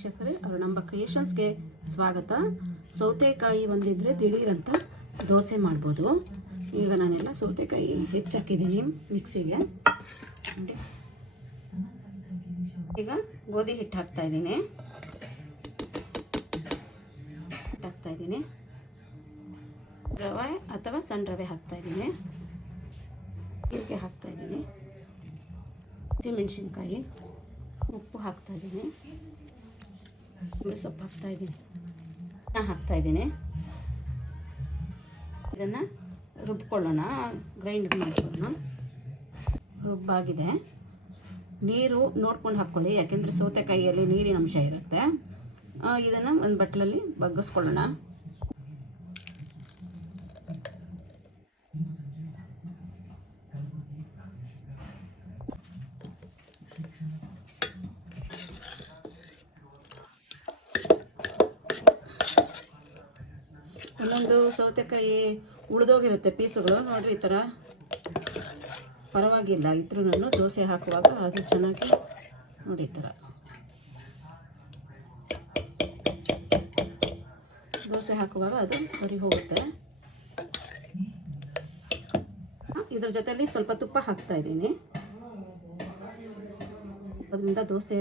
ವೀಕ್ಷಕರೇ ನಮ್ಮ ಕ್ರಿಯೇಷನ್ಸ್ಗೆ ಸ್ವಾಗತ. ಸೌತೆಕಾಯಿ ಒಂದಿದ್ರೆ ದಿಢೀರಂತ ದೋಸೆ ಮಾಡ್ಬೋದು. ಈಗ ನಾನೆಲ್ಲ ಸೌತೆಕಾಯಿ ಹೆಚ್ಚಾಕಿದ್ದೀನಿ ಮಿಕ್ಸಿಗೆ. ಈಗ ಗೋಧಿ ಹಿಟ್ಟು ಹಾಕ್ತಾ ಇದ್ದೀನಿ. ಹಿಟ್ಟು ಹಾಕ್ತಾ ಇದ್ದೀನಿ. ರವೆ ಅಥವಾ ಸಣ್ಣ ರವೆ ಹಾಕ್ತಾ ಇದ್ದೀನಿ. ಜೀರಿಗೆ ಹಾಕ್ತಾ ಇದ್ದೀನಿ. ಹಸಿಮೆಣಸಿನ್ಕಾಯಿ, ಉಪ್ಪು ಹಾಕ್ತಾ ಇದ್ದೀನಿ. ಕೊತ್ತಂಬರಿ ಸೊಪ್ಪು ಹಾಕ್ತಾ ಇದ್ದೀನಿ. ಅನ್ನ ಹಾಕ್ತಾ ಇದ್ದೀನಿ. ಇದನ್ನು ರುಬ್ಕೊಳ್ಳೋಣ ಗ್ರೈಂಡ್ ಮಾಡ್ಕೊಳ್ಳೋಣ. ರುಬ್ಬಾಗಿದೆ. ನೀರು ನೋಡ್ಕೊಂಡು ಹಾಕ್ಕೊಳ್ಳಿ, ಯಾಕೆಂದರೆ ಸೌತೆಕಾಯಿಯಲ್ಲಿ ನೀರಿನ ಅಂಶ ಇರುತ್ತೆ. ಇದನ್ನು ಒಂದು ಬಟ್ಲಲ್ಲಿ ಬಗ್ಗಿಸ್ಕೊಳ್ಳೋಣ. ಒಂದೊಂದು ಸೌತೆಕಾಯಿ ಉಳಿದೋಗಿರುತ್ತೆ ಪೀಸುಗಳು. ನೋಡಿರಿ ಈ ಥರ ಪರವಾಗಿಲ್ಲ. ಇದ್ರೂ ದೋಸೆ ಹಾಕುವಾಗ ಅದು ಚೆನ್ನಾಗಿ ನೋಡಿ ಈ ಥರ ದೋಸೆ ಹಾಕುವಾಗ ಅದು ಸರಿ ಹೋಗುತ್ತೆ. ಇದ್ರ ಜೊತೆಯಲ್ಲಿ ಸ್ವಲ್ಪ ತುಪ್ಪ ಹಾಕ್ತಾ ಇದ್ದೀನಿ. ಅದರಿಂದ ದೋಸೆ,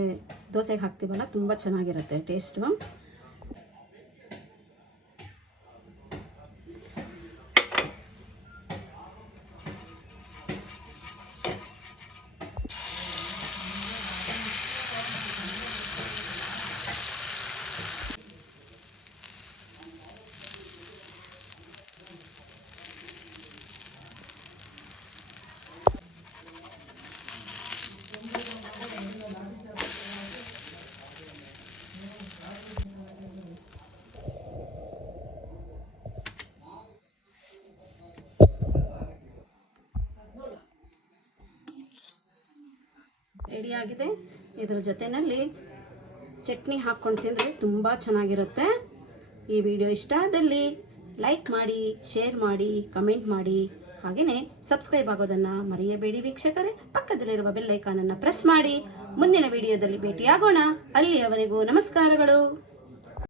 ದೋಸೆಗೆ ಹಾಕ್ತೀವಲ್ಲ, ತುಂಬ ಚೆನ್ನಾಗಿರುತ್ತೆ ಟೇಸ್ಟು ರೆಡಿಯಾಗಿದೆ. ಇದರ ಜೊತೆಯಲ್ಲಿ ಚಟ್ನಿ ಹಾಕ್ಕೊಂಡು ತಿಂದರೆ ತುಂಬ ಚೆನ್ನಾಗಿರುತ್ತೆ. ಈ ವಿಡಿಯೋ ಇಷ್ಟ ಆದಲ್ಲಿ ಲೈಕ್ ಮಾಡಿ, ಶೇರ್ ಮಾಡಿ, ಕಮೆಂಟ್ ಮಾಡಿ. ಹಾಗೆಯೇ ಸಬ್ಸ್ಕ್ರೈಬ್ ಆಗೋದನ್ನು ಮರೆಯಬೇಡಿ ವೀಕ್ಷಕರೇ. ಪಕ್ಕದಲ್ಲಿರುವ ಬೆಲ್ಲೈಕಾನನ್ನು ಪ್ರೆಸ್ ಮಾಡಿ. ಮುಂದಿನ ವಿಡಿಯೋದಲ್ಲಿ ಭೇಟಿಯಾಗೋಣ. ಅಲ್ಲಿಯವರೆಗೂ ನಮಸ್ಕಾರಗಳು.